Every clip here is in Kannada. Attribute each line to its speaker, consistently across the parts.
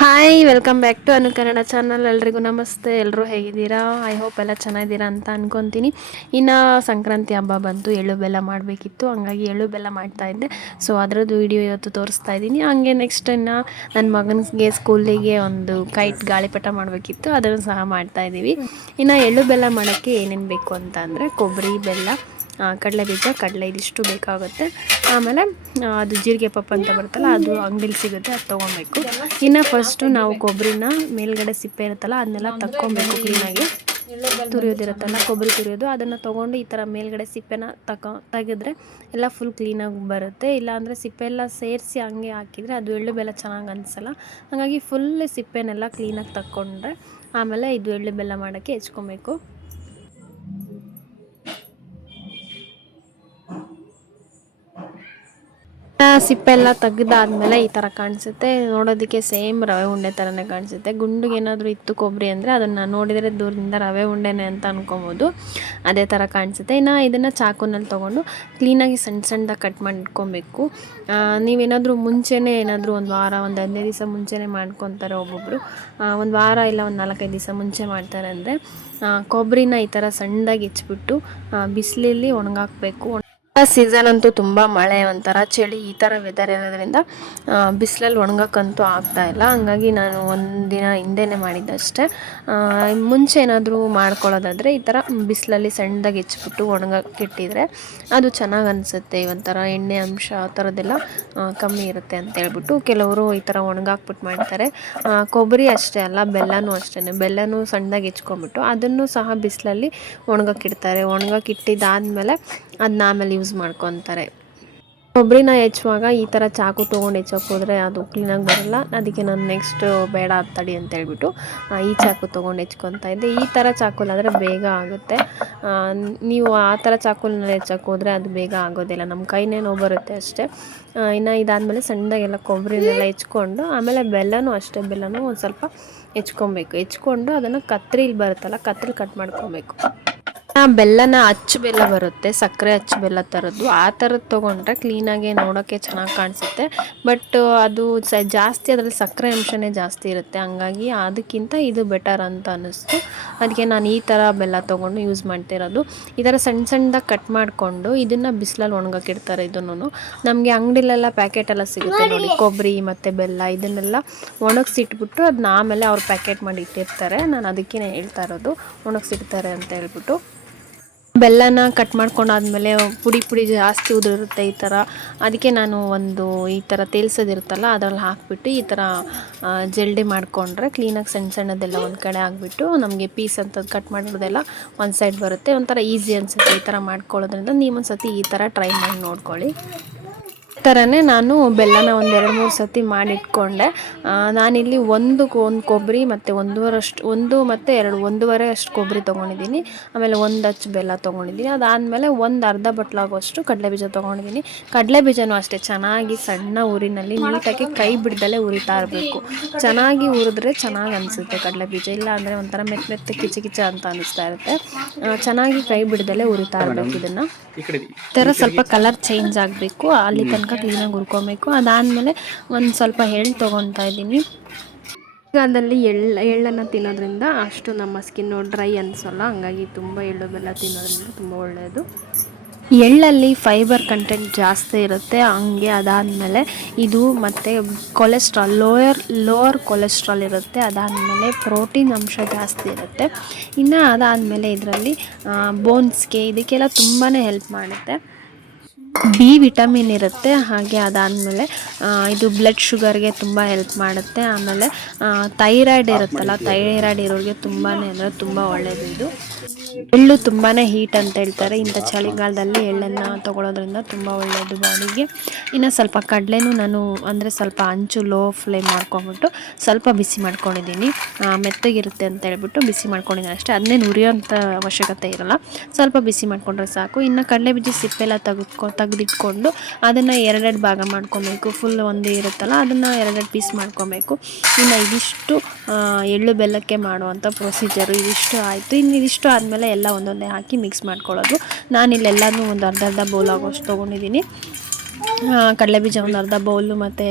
Speaker 1: Hi welcome back to Anu Kannada channel ಎಲ್ರಿಗೂ ನಮಸ್ತೆ. ಎಲ್ಲರೂ ಹೇಗಿದ್ದೀರಾ? ಐ ಹೋಪ್ ಎಲ್ಲ ಚೆನ್ನಾಗಿದ್ದೀರಾ ಅಂತ ಅಂದ್ಕೊತೀನಿ ಇನ್ನು ಸಂಕ್ರಾಂತಿ ಹಬ್ಬ ಬಂತು. ಎಳ್ಳು ಬೆಲ್ಲ ಮಾಡಬೇಕಿತ್ತು. ಹಂಗಾಗಿ ಎಳ್ಳು ಬೆಲ್ಲ ಮಾಡ್ತಾ ಇದ್ದೆ. ಸೊ ಅದರದ್ದು ವಿಡಿಯೋ ಇವತ್ತು ತೋರಿಸ್ತಾ ಇದ್ದೀನಿ. ಹಂಗೆ ನೆಕ್ಸ್ಟ್ ಇನ್ನು ನನ್ನ ಮಗನಿಗೆ ಸ್ಕೂಲಿಗೆ ಒಂದು ಕೈಟ್ ಗಾಳಿಪಟ ಮಾಡಬೇಕಿತ್ತು. ಅದನ್ನು ಸಹ ಮಾಡ್ತಾ ಇದ್ದೀವಿ. ಇನ್ನು ಎಳ್ಳು ಬೆಲ್ಲ ಮಾಡೋಕ್ಕೆ ಏನೇನು ಬೇಕು ಅಂತ ಅಂದರೆ ಕೊಬ್ಬರಿ ಬೆಲ್ಲ. ಕಡಲೆ ಬೀಜ ಕಡಲೆ ಇದಿಷ್ಟು ಬೇಕಾಗುತ್ತೆ. ಆಮೇಲೆ ಅದು ಜೀರಿಗೆ ಪಪ್ಪ ಅಂತ ಬರುತ್ತಲ್ಲ, ಅದು ಅಂಗಡಿಲಿ ಸಿಗುತ್ತೆ, ಅದು ತೊಗೊಬೇಕು ಇನ್ನು ಫಸ್ಟು ನಾವು ಕೊಬ್ಬರಿನ ಮೇಲ್ಗಡೆ ಸಿಪ್ಪೆ ಇರುತ್ತಲ್ಲ, ಅದನ್ನೆಲ್ಲ ತಕ್ಕೊಬೇಕು ಕ್ಲೀನಾಗಿ ತುರಿಯೋದಿರುತ್ತಲ್ಲ ಕೊಬ್ಬರಿ ತುರಿಯೋದು, ಅದನ್ನು ತೊಗೊಂಡು ಈ ಥರ ಮೇಲ್ಗಡೆ ಸಿಪ್ಪೆನ ತಗೊ ತೆಗೆದ್ರೆ ಎಲ್ಲ ಫುಲ್ ಕ್ಲೀನಾಗಿ ಬರುತ್ತೆ. ಇಲ್ಲಾಂದರೆ ಸಿಪ್ಪೆ ಎಲ್ಲ ಸೇರಿಸಿ ಹಂಗೆ ಹಾಕಿದರೆ ಅದು ಎಳ್ಳು ಬೆಲ್ಲ ಚೆನ್ನಾಗಿ ಅನಿಸಲ್ಲ. ಹಾಗಾಗಿ ಫುಲ್ ಸಿಪ್ಪೆನೆಲ್ಲ ಕ್ಲೀನಾಗಿ ತಕ್ಕೊಂಡ್ರೆ ಆಮೇಲೆ ಇದು ಎಳ್ಳು ಬೆಲ್ಲ ಮಾಡೋಕ್ಕೆ ಹೆಚ್ಕೊಬೇಕು. ಸಿಪ್ಪೆ ಎಲ್ಲ ತೆಗ್ದಾದ್ಮೇಲೆ ಈ ಥರ ಕಾಣಿಸುತ್ತೆ. ನೋಡೋದಕ್ಕೆ ಸೇಮ್ ರವೆ ಉಂಡೆ ಥರನೇ ಕಾಣಿಸುತ್ತೆ. ಗುಂಡಿಗೆ ಏನಾದರೂ ಇತ್ತು ಕೊಬ್ಬರಿ ಅಂದರೆ ಅದನ್ನು ನೋಡಿದರೆ ದೂರದಿಂದ ರವೆ ಉಂಡೆನೆ ಅಂತ ಅನ್ಕೊಬೋದು. ಅದೇ ಥರ ಕಾಣಿಸುತ್ತೆ. ಇನ್ನು ಇದನ್ನು ಚಾಕುನಲ್ಲಿ ತೊಗೊಂಡು ಕ್ಲೀನಾಗಿ ಸಣ್ಣ ಸಣ್ಣದಾಗಿ ಕಟ್ ಮಾಡ್ಕೊಬೇಕು. ನೀವೇನಾದರೂ ಮುಂಚೆನೇ ಏನಾದರೂ ಒಂದು ವಾರ, ಒಂದು ಹದಿನೈದು ದಿವಸ ಮುಂಚೆನೇ ಮಾಡ್ಕೊತಾರೆ ಒಬ್ಬೊಬ್ಬರು ಒಂದು ವಾರ ಇಲ್ಲ ಒಂದು ನಾಲ್ಕೈದು ದಿವಸ ಮುಂಚೆ ಮಾಡ್ತಾರೆ ಅಂದರೆ ಕೊಬ್ಬರಿನ ಈ ಥರ ಸಣ್ಣದಾಗಿ ಹೆಚ್ಚಿಬಿಟ್ಟು ಬಿಸಿಲಲ್ಲಿ ಒಣಗಾಕಬೇಕು. ಸೀಸನ್ ಅಂತೂ ತುಂಬ ಮಳೆ, ಒಂಥರ ಚಳಿ ಈ ಥರ ವೆದರ್ ಇರೋದ್ರಿಂದ ಬಿಸಿಲಲ್ಲಿ ಒಣಗಕ್ಕಂತೂ ಆಗ್ತಾ ಇಲ್ಲ. ಹಂಗಾಗಿ ನಾನು ಒಂದಿನ ಹಿಂದೆನೇ ಮಾಡಿದ್ದಷ್ಟೇ. ಮುಂಚೆ ಏನಾದರೂ ಮಾಡ್ಕೊಳ್ಳೋದಾದರೆ ಈ ಥರ ಬಿಸಿಲಲ್ಲಿ ಸಣ್ಣದಾಗಿ ಹೆಚ್ಚಿಬಿಟ್ಟು ಒಣಗಕ್ಕಿಟ್ಟಿದ್ರೆ ಅದು ಚೆನ್ನಾಗಿ ಅನಿಸುತ್ತೆ. ಒಂಥರ ಎಣ್ಣೆ ಅಂಶ ಆ ಥರದ್ದೆಲ್ಲ ಕಮ್ಮಿ ಇರುತ್ತೆ ಅಂತ ಹೇಳ್ಬಿಟ್ಟು ಕೆಲವರು ಈ ಥರ ಒಣಗಾಕ್ಬಿಟ್ಟು ಮಾಡ್ತಾರೆ. ಕೊಬ್ಬರಿ ಅಷ್ಟೇ ಅಲ್ಲ, ಬೆಲ್ಲನೂ ಅಷ್ಟೇ ಬೆಲ್ಲನೂ ಸಣ್ಣದಾಗಿ ಹೆಚ್ಕೊಂಬಿಟ್ಟು ಅದನ್ನು ಸಹ ಬಿಸಿಲಲ್ಲಿ ಒಣಗಕ್ಕಿಡ್ತಾರೆ. ಒಣಗಕ್ಕಿಟ್ಟಿದ್ದಾದಮೇಲೆ ಅದನ್ನ ಆಮೇಲೆ ಯೂಸ್ ಮಾಡ್ಕೊತಾರೆ. ಕೊಬ್ಬರಿನ ಹೆಚ್ಚುವಾಗ ಈ ಥರ ಚಾಕು ತೊಗೊಂಡು ಹೆಚ್ಚೋಕೆ ಹೋದರೆ ಅದು ಕ್ಲೀನಾಗಿ ಬರಲ್ಲ. ಅದಕ್ಕೆ ನಾನು ನೆಕ್ಸ್ಟ್ ಬೇಡ ತಡಿ ಅಂತ ಹೇಳ್ಬಿಟ್ಟು ಈ ಚಾಕು ತೊಗೊಂಡು ಹೆಚ್ಕೊತಾ ಇದ್ದೆ. ಈ ಥರ ಚಾಕುಲಾದರೆ ಬೇಗ ಆಗುತ್ತೆ. ನೀವು ಆ ಥರ ಚಾಕುಲನ್ನ ಹೆಚ್ಚೋಕೆ ಅದು ಬೇಗ ಆಗೋದಿಲ್ಲ. ನಮ್ಮ ಕೈನೇ ನೋವು ಬರುತ್ತೆ ಅಷ್ಟೇ. ಇನ್ನು ಇದಾದಮೇಲೆ ಸಣ್ಣದಾಗೆಲ್ಲ ಕೊಬ್ಬರಿನೆಲ್ಲ ಹೆಚ್ಕೊಂಡು, ಆಮೇಲೆ ಬೆಲ್ಲನೂ ಅಷ್ಟೇ, ಬೆಲ್ಲನೂ ಒಂದು ಸ್ವಲ್ಪ ಹೆಚ್ಕೊಬೇಕು. ಹೆಚ್ಕೊಂಡು ಅದನ್ನು ಕತ್ರಿಲಿ ಬರುತ್ತಲ್ಲ ಕತ್ತರಿ ಕಟ್ ಮಾಡ್ಕೊಬೇಕು. ಬೆಲ್ಲನ ಅಚ್ಚು ಬೆಲ್ಲ ಬರುತ್ತೆ, ಸಕ್ಕರೆ ಅಚ್ಚು ಬೆಲ್ಲ ಥರದ್ದು ಆ ಥರದ್ದು ತೊಗೊಂಡ್ರೆ ಕ್ಲೀನಾಗೆ ನೋಡೋಕ್ಕೆ ಚೆನ್ನಾಗಿ ಕಾಣಿಸುತ್ತೆ. ಬಟ್ ಅದು ಸ, ಜಾಸ್ತಿ ಅದರಲ್ಲಿ ಸಕ್ಕರೆ ಅಂಶನೇ ಜಾಸ್ತಿ ಇರುತ್ತೆ. ಹಂಗಾಗಿ ಅದಕ್ಕಿಂತ ಇದು ಬೆಟರ್ ಅಂತ ಅನ್ನಿಸ್ತು. ಅದಕ್ಕೆ ನಾನು ಈ ಥರ ಬೆಲ್ಲ ತೊಗೊಂಡು ಯೂಸ್ ಮಾಡ್ತಿರೋದು. ಈ ಥರ ಸಣ್ಣ ಸಣ್ಣದಾಗಿ ಕಟ್ ಮಾಡಿಕೊಂಡು ಇದನ್ನು ಬಿಸಿಲಲ್ಲಿ ಒಣಗಕ್ಕಿಡ್ತಾರೆ ಇದನ್ನು ನಮಗೆ ಅಂಗಡಿಲೆಲ್ಲ ಪ್ಯಾಕೆಟ್ ಎಲ್ಲ ಸಿಗುತ್ತೆ ನೋಡಿ ಕೊಬ್ಬರಿ ಮತ್ತು ಬೆಲ್ಲ ಇದನ್ನೆಲ್ಲ ಒಣಗಿಸಿಟ್ಬಿಟ್ಟು ಅದನ್ನ ಆಮೇಲೆ ಅವ್ರು ಪ್ಯಾಕೆಟ್ ಮಾಡಿ ಇಟ್ಟಿರ್ತಾರೆ. ನಾನು ಅದಕ್ಕೇ ಹೇಳ್ತಾ ಇರೋದು, ಒಣಗಿಸಿಡ್ತಾರೆ ಅಂತ ಹೇಳ್ಬಿಟ್ಟು. ಬೆಲ್ಲನ ಕಟ್ ಮಾಡ್ಕೊಂಡಾದ್ಮೇಲೆ ಪುಡಿ ಪುಡಿ ಜಾಸ್ತಿ ಉದುರುತ್ತೆ ಈ ಥರ ಅದಕ್ಕೆ ನಾನು ಒಂದು ಈ ಥರ ತೇಲ್ಸೋದಿರುತ್ತಲ್ಲ ಅದರಲ್ಲಿ ಹಾಕಿಬಿಟ್ಟು ಈ ಥರ ಜಲ್ಡಿ ಮಾಡಿಕೊಂಡ್ರೆ ಕ್ಲೀನಾಗಿ ಸಣ್ಣ ಸಣ್ಣದೆಲ್ಲ ಒಂದು ಕಡೆ ಆಗಿಬಿಟ್ಟು ನಮಗೆ ಪೀಸ್ ಅಂತ ಕಟ್ ಮಾಡಿರೋದೆಲ್ಲ ಒಂದು ಸೈಡ್ ಬರುತ್ತೆ. ಒಂಥರ ಈಸಿ ಅನಿಸುತ್ತೆ ಈ ಥರ ಮಾಡ್ಕೊಳ್ಳೋದ್ರಿಂದ. ನೀವು ಒಂದು ಸತಿ ಈ ಥರ ಟ್ರೈ ಮಾಡಿ ನೋಡ್ಕೊಳ್ಳಿ. ಥರನೇ ನಾನು ಬೆಲ್ಲನ ಒಂದು ಎರಡು ಮೂರು ಸತಿ ಮಾಡಿಟ್ಕೊಂಡೆ. ನಾನಿಲ್ಲಿ ಒಂದು ಒಂದು ಕೊಬ್ಬರಿ ಮತ್ತು ಒಂದೂವರಷ್ಟು ಒಂದು ಮತ್ತು ಎರಡು ಒಂದೂವರೆ ಅಷ್ಟು ಕೊಬ್ಬರಿ ತೊಗೊಂಡಿದ್ದೀನಿ. ಆಮೇಲೆ ಒಂದು ಅಚ್ಚು ಬೆಲ್ಲ ತೊಗೊಂಡಿದ್ದೀನಿ. ಅದಾದಮೇಲೆ ಒಂದು ಅರ್ಧ ಬಟ್ಲಾಗುವಷ್ಟು ಕಡಲೆ ಬೀಜ ತೊಗೊಂಡಿದ್ದೀನಿ. ಕಡಲೆ ಬೀಜನೂ ಅಷ್ಟೇ ಚೆನ್ನಾಗಿ ಸಣ್ಣ ಊರಿನಲ್ಲಿ ನೀಟಾಗಿ ಕೈ ಬಿಡ್ದಲೇ ಉರಿತಾ ಇರಬೇಕು. ಚೆನ್ನಾಗಿ ಉರಿದ್ರೆ ಚೆನ್ನಾಗಿ ಅನಿಸುತ್ತೆ ಕಡಲೆ ಬೀಜ ಇಲ್ಲ ಅಂದರೆ ಒಂಥರ ಮೆತ್ತ ಮೆತ್ತ ಕಿಚ ಕಿಚ ಅಂತ ಅನಿಸ್ತಾ ಇರುತ್ತೆ. ಚೆನ್ನಾಗಿ ಕೈ ಬಿಡ್ದಲೇ ಉರಿತಾ ಇರಬೇಕು ಇದನ್ನು. ಥರ ಸ್ವಲ್ಪ ಕಲರ್ ಚೇಂಜ್ ಆಗಬೇಕು. ಅಲ್ಲಿ ತನಕ ಕ್ಲೀನಾಗಿ ಹುರ್ಕೊಬೇಕು. ಅದಾದಮೇಲೆ ಒಂದು ಸ್ವಲ್ಪ ಎಳ್ಳು ತೊಗೊತಾ ಇದ್ದೀನಿ. ಅದರಲ್ಲಿ ಎಳ್ಳು ಎಳ್ಳನ್ನು ತಿನ್ನೋದ್ರಿಂದ ಅಷ್ಟು ನಮ್ಮ ಸ್ಕಿನ್ನು ಡ್ರೈ ಅನಿಸೋಲ್ಲ. ಹಂಗಾಗಿ ತುಂಬ ಎಳ್ಳು ಬೆಲ್ಲ ತಿನ್ನೋದ್ರಿಂದ ತುಂಬ ಒಳ್ಳೆಯದು ಎಳ್ಳಲ್ಲಿ ಫೈಬರ್ ಕಂಟೆಂಟ್ ಜಾಸ್ತಿ ಇರುತ್ತೆ. ಹಂಗೆ ಅದಾದಮೇಲೆ ಇದು ಮತ್ತು ಕೊಲೆಸ್ಟ್ರಾಲ್ ಲೋಯರ್ ಲೋವರ್ ಕೊಲೆಸ್ಟ್ರಾಲ್ ಇರುತ್ತೆ. ಅದಾದಮೇಲೆ ಪ್ರೋಟೀನ್ ಅಂಶ ಜಾಸ್ತಿ ಇರುತ್ತೆ. ಇನ್ನು ಅದಾದಮೇಲೆ ಇದರಲ್ಲಿ ಬೋನ್ಸ್ಗೆ ಇದಕ್ಕೆಲ್ಲ ತುಂಬಾ ಹೆಲ್ಪ್ ಮಾಡುತ್ತೆ. ಬಿ ವಿಟಮಿನ್ ಇರುತ್ತೆ, ಹಾಗೆ ಅದಾದಮೇಲೆ ಇದು ಬ್ಲಡ್ ಶುಗರ್ಗೆ ತುಂಬ ಹೆಲ್ಪ್ ಮಾಡುತ್ತೆ. ಆಮೇಲೆ ಥೈರಾಯ್ಡ್ ಇರುತ್ತಲ್ಲ ಥೈರಾಯ್ಡ್ ಇರೋರಿಗೆ ತುಂಬಾ ಅಂದರೆ ತುಂಬ ಒಳ್ಳೆಯದು ಇದು. ಎಳ್ಳು ತುಂಬಾ ಹೀಟ್ ಅಂತ ಹೇಳ್ತಾರೆ. ಇಂಥ ಚಳಿಗಾಲದಲ್ಲಿ ಎಳ್ಳನ್ನು ತೊಗೊಳೋದ್ರಿಂದ ತುಂಬ ಒಳ್ಳೆಯದು ಬಾಡಿಗೆ. ಇನ್ನು ಸ್ವಲ್ಪ ಕಡಲೆನೂ ನಾನು ಅಂದರೆ ಸ್ವಲ್ಪ ಅಂಚು ಲೋ ಫ್ಲೇಮ್ ಮಾಡ್ಕೊಂಬಿಟ್ಟು ಸ್ವಲ್ಪ ಬಿಸಿ ಮಾಡ್ಕೊಂಡಿದ್ದೀನಿ. ಮೆತ್ತಗಿರುತ್ತೆ ಅಂತ ಹೇಳ್ಬಿಟ್ಟು ಬಿಸಿ ಮಾಡ್ಕೊಂಡಿದ್ದೀನಿ ಅಷ್ಟೇ. ಅದನ್ನೇ ನುರಿಯೋಂಥ ಅವಶ್ಯಕತೆ ಇರೋಲ್ಲ. ಸ್ವಲ್ಪ ಬಿಸಿ ಮಾಡಿಕೊಂಡ್ರೆ ಸಾಕು. ಇನ್ನು ಕಡಲೆ ಬೀಜ ಸಿಪ್ಪೆಲ್ಲ ತೆಗೆದುಕೊ ತೆಗೆದಿಟ್ಕೊಂಡು ಅದನ್ನು ಎರಡೆರಡು ಭಾಗ ಮಾಡ್ಕೊಬೇಕು. ಫುಲ್ ಒಂದೇ ಇರುತ್ತಲ್ಲ, ಅದನ್ನು ಎರಡೆರಡು ಪೀಸ್ ಮಾಡ್ಕೊಬೇಕು. ಇನ್ನು ಇದಿಷ್ಟು ಎಳ್ಳು ಬೆಲ್ಲಕ್ಕೆ ಮಾಡುವಂಥ ಪ್ರೊಸೀಜರು ಇದಿಷ್ಟು ಆಯಿತು. ಇನ್ನು ಇದಿಷ್ಟು ಆದಮೇಲೆ ಎಲ್ಲ ಒಂದೊಂದೇ ಹಾಕಿ ಮಿಕ್ಸ್ ಮಾಡ್ಕೊಳ್ಳೋದು. ನಾನಿಲ್ಲೆಲ್ಲನೂ ಒಂದು ಅರ್ಧ ಅರ್ಧ ಬೌಲ್ ಆಗೋಷ್ಟು ತೊಗೊಂಡಿದ್ದೀನಿ. ಕಡಲೆ ಬೀಜ ಒಂದು ಅರ್ಧ ಬೌಲು ಮತ್ತು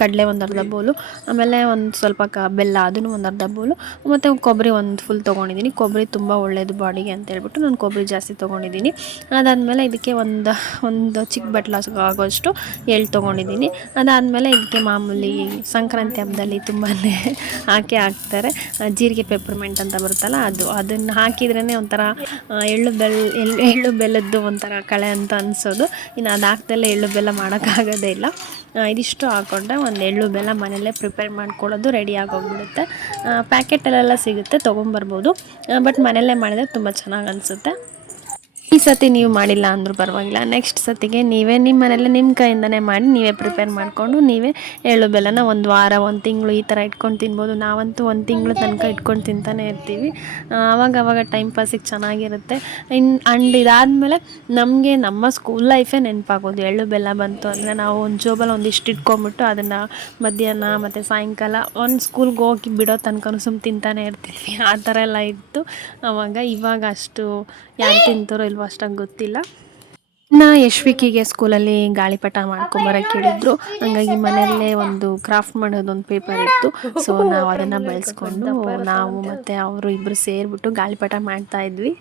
Speaker 1: ಕಡಲೆ ಒಂದು ಅರ್ಧ ಬೌಲು, ಆಮೇಲೆ ಒಂದು ಸ್ವಲ್ಪ ಕ, ಬೆಲ್ಲ, ಅದನ್ನು ಒಂದು ಅರ್ಧ ಬೌಲು, ಮತ್ತು ಕೊಬ್ಬರಿ ಒಂದು ಫುಲ್ ತೊಗೊಂಡಿದ್ದೀನಿ ಕೊಬ್ಬರಿ ತುಂಬ ಒಳ್ಳೆಯದು ಬಾಡಿಗೆ ಅಂತ ಹೇಳ್ಬಿಟ್ಟು ನಾನು ಕೊಬ್ಬರಿ ಜಾಸ್ತಿ ತೊಗೊಂಡಿದ್ದೀನಿ ಅದಾದಮೇಲೆ ಇದಕ್ಕೆ ಒಂದು ಒಂದು ಚಿಕ್ಕ ಬಟ್ಲ ಆಗೋಷ್ಟು ಎಳ್ಳು ತೊಗೊಂಡಿದ್ದೀನಿ ಅದಾದಮೇಲೆ ಇದಕ್ಕೆ ಮಾಮೂಲಿ ಸಂಕ್ರಾಂತಿ ಹಬ್ಬದಲ್ಲಿ ತುಂಬಾ ಹಾಕಿ ಹಾಕ್ತಾರೆ. ಜೀರಿಗೆ ಪೆಪ್ಪರ್ಮೆಂಟ್ ಅಂತ ಬರುತ್ತಲ್ಲ, ಅದು, ಅದನ್ನು ಹಾಕಿದ್ರೇ ಒಂಥರ ಎಳ್ಳು ಬೆಲ್ಲ ಎಳ್ಳು ಬೆಲ್ಲದ್ದು ಒಂಥರ ಕಳೆ ಅಂತ ಅನಿಸೋದು. ಇನ್ನು ಅದು ಹಾಕ್ದಲ್ಲೇ ಎಳ್ಳು ಬೆಲ್ಲ ಮಾಡೋಕ್ಕಾಗೋದೇ ಇಲ್ಲ. ಇದಿಷ್ಟು ಹಾಕ್ಕೊಂಡ್ರೆ ಒಂದು ಎಳ್ಳು ಬೆಲ್ಲ ಮನೆಯಲ್ಲೇ ಪ್ರಿಪೇರ್ ಮಾಡ್ಕೊಳ್ಳೋದು ರೆಡಿ ಆಗೋಗ್ಬಿಡುತ್ತೆ. ಪ್ಯಾಕೆಟಲ್ಲೆಲ್ಲ ಸಿಗುತ್ತೆ, ತೊಗೊಂಬರ್ಬೋದು. ಬಟ್ ಮನೆಯಲ್ಲೇ ಮಾಡಿದ್ರೆ ತುಂಬ ಚೆನ್ನಾಗಿ ಅನಿಸುತ್ತೆ. ಈ ಸತಿ ನೀವು ಮಾಡಿಲ್ಲ ಅಂದರೂ ಪರವಾಗಿಲ್ಲ. ನೆಕ್ಸ್ಟ್ ಸತಿಗೆ ನೀವೇ ನಿಮ್ಮ ಮನೇಲಿ ನಿಮ್ಮ ಕೈಯಿಂದನೇ ಮಾಡಿ ನೀವೇ ಪ್ರಿಪೇರ್ ಮಾಡಿಕೊಂಡು ನೀವೇ ಎಳ್ಳು ಬೆಲ್ಲನ ಒಂದು ವಾರ, ಒಂದು ತಿಂಗಳು ಈ ಥರ ಇಟ್ಕೊಂಡು ತಿನ್ಬೋದು. ನಾವಂತೂ ಒಂದು ತಿಂಗಳು ತನಕ ಇಟ್ಕೊಂಡು ತಿಂತಾನೆ ಇರ್ತೀವಿ. ಆವಾಗ ಆವಾಗ ಟೈಮ್ ಪಾಸಿಗೆ ಚೆನ್ನಾಗಿರುತ್ತೆ. ಇನ್ ಆ್ಯಂಡ್ ಇದಾದಮೇಲೆ ನಮಗೆ ನಮ್ಮ ಸ್ಕೂಲ್ ಲೈಫೇ ನೆನಪಾಗೋದು. ಎಳ್ಳು ಬೆಲ್ಲ ಬಂತು ಅಂದರೆ ನಾವು ಒಂದು ಜೋಬಲ್ಲಿ ಒಂದಿಷ್ಟು ಇಟ್ಕೊಂಬಿಟ್ಟು ಅದನ್ನು ಮಧ್ಯಾಹ್ನ ಮತ್ತು ಸಾಯಂಕಾಲ ಒಂದು ಸ್ಕೂಲ್ಗೆ ಹೋಗಿ ಬಿಡೋ ತನಕ ಸುಮ್ಮನೆ ತಿಂತಾನೆ ಇರ್ತೀವಿ. ಆ ಥರ ಎಲ್ಲ ಇತ್ತು. ಆವಾಗ ಇವಾಗ ಅಷ್ಟು ಯಾರು ತಿಂತಾರೋ ಇಲ್ವೋ ಅಷ್ಟಾಗಿ ಗೊತ್ತಿಲ್ಲ. ನಾ ಯಶ್ವಿಕಿಗೆ ಸ್ಕೂಲಲ್ಲಿ ಗಾಳಿಪಟ ಮಾಡ್ಕೊಂಬರಕ್ಕೆ ಹೇಳಿದ್ರು. ಹಂಗಾಗಿ ಮನೆಯಲ್ಲೇ ಒಂದು ಕ್ರಾಫ್ಟ್ ಮಾಡೋದೊಂದು ಪೇಪರ್ ಇತ್ತು. ಸೊ ನಾವು ಅದನ್ನು ಬೆಳೆಸ್ಕೊಂಡು ನಾವು ಮತ್ತು ಅವರು ಇಬ್ಬರು ಸೇರಿಬಿಟ್ಟು ಗಾಳಿಪಟ ಮಾಡ್ತಾ ಇದ್ವಿ.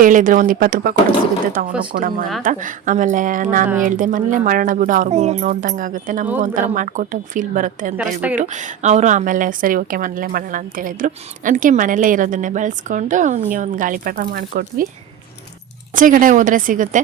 Speaker 1: ಹೇಳಿದ್ರು ಒಂದು ಇಪ್ಪತ್ತು ರೂಪಾಯಿ ಕೊಡೋ ಸಿಗುತ್ತೆ ತಗೊಂಡು ಕೊಡಮ್ಮ ಅಂತ. ಆಮೇಲೆ ನಾನು ಹೇಳ್ದೆ ಮನೇಲೆ ಮಾಡೋಣ ಬಿಡು ಅವ್ರಿಗೂ ನೋಡ್ದಂಗೆ ಆಗುತ್ತೆ. ನಮಗೂ ಒಂಥರ ಮಾಡಿಕೊಟ್ಟಂಗೆ ಫೀಲ್ ಬರುತ್ತೆ ಅಂತ ಹೇಳ್ಬಿಟ್ಟು ಅವರು ಆಮೇಲೆ ಸರಿ ಓಕೆ ಮನೇಲೆ ಮಾಡೋಣ ಅಂತ ಹೇಳಿದ್ರು. ಅದಕ್ಕೆ ಮನೇಲೆ ಇರೋದನ್ನೇ ಬಳಸ್ಕೊಂಡು ಅವನಿಗೆ ಒಂದು ಗಾಳಿಪಟ ಮಾಡಿಕೊಟ್ವಿ. ಆಚೆ ಕಡೆ ಹೋದ್ರೆ ಸಿಗುತ್ತೆ.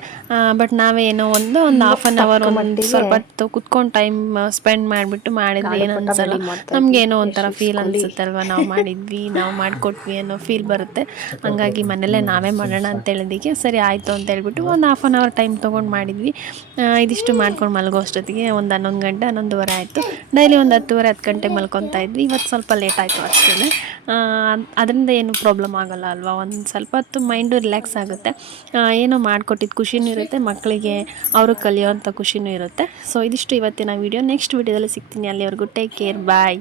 Speaker 1: ಬಟ್ ನಾವೇನೋ ಒಂದು ಒಂದು ಹಾಫ್ ಆನ್ ಅವರ್ ಒಂದು ಸ್ವಲ್ಪ ಹೊತ್ತು ಕುತ್ಕೊಂಡು ಟೈಮ್ ಸ್ಪೆಂಡ್ ಮಾಡಿಬಿಟ್ಟು ಮಾಡಿದ್ವಿ ಏನು ಅನ್ಸಲ್ಲ ನಮಗೇನೋ ಒಂಥರ ಫೀಲ್ ಅನ್ಸುತ್ತೆ ಅಲ್ವಾ ನಾವು ಮಾಡಿದ್ವಿ ನಾವು ಮಾಡಿಕೊಟ್ವಿ ಅನ್ನೋ ಫೀಲ್ ಬರುತ್ತೆ. ಹಂಗಾಗಿ ಮನೇಲೆ ನಾವೇ ಮಾಡೋಣ ಅಂತ ಹೇಳಿದ್ದಕ್ಕೆ ಸರಿ ಆಯಿತು ಅಂತ ಹೇಳ್ಬಿಟ್ಟು ಒಂದು ಹಾಫ್ ಆನ್ ಅವರ್ ಟೈಮ್ ತೊಗೊಂಡು ಮಾಡಿದ್ವಿ. ಇದಿಷ್ಟು ಮಾಡ್ಕೊಂಡು ಮಲಗೋ ಅಷ್ಟೊತ್ತಿಗೆ ಒಂದು ಹನ್ನೊಂದು ಗಂಟೆ ಹನ್ನೊಂದುವರೆ ಆಯಿತು. ಡೈಲಿ ಒಂದು ಹತ್ತುವರೆ ಹತ್ತು ಗಂಟೆಗೆ ಮಲ್ಕೊತಾ ಇದ್ವಿ. ಇವತ್ತು ಸ್ವಲ್ಪ ಲೇಟ್ ಆಯಿತು ಅಷ್ಟೇ ಅದರಿಂದ ಏನು ಪ್ರಾಬ್ಲಮ್ ಆಗಲ್ಲ ಅಲ್ವಾ? ಒಂದು ಸ್ವಲ್ಪ ಹೊತ್ತು ಮೈಂಡು ರಿಲ್ಯಾಕ್ಸ್ ಆಗುತ್ತೆ. ಏನೋ ಮಾಡಿಕೊಟ್ಟಿದ್ದು ಖುಷಿನೂ ಇರುತ್ತೆ ಮಕ್ಕಳಿಗೆ ಅವರು ಕಲಿಯೋವಂಥ ಖುಷಿನೂ ಇರುತ್ತೆ. ಸೊ ಇದಿಷ್ಟು ಇವತ್ತಿನ ವೀಡಿಯೋ ನೆಕ್ಸ್ಟ್ ವೀಡಿಯೋದಲ್ಲಿ ಸಿಗ್ತೀನಿ ಅಲ್ಲಿವರೆಗೂ. Take care bye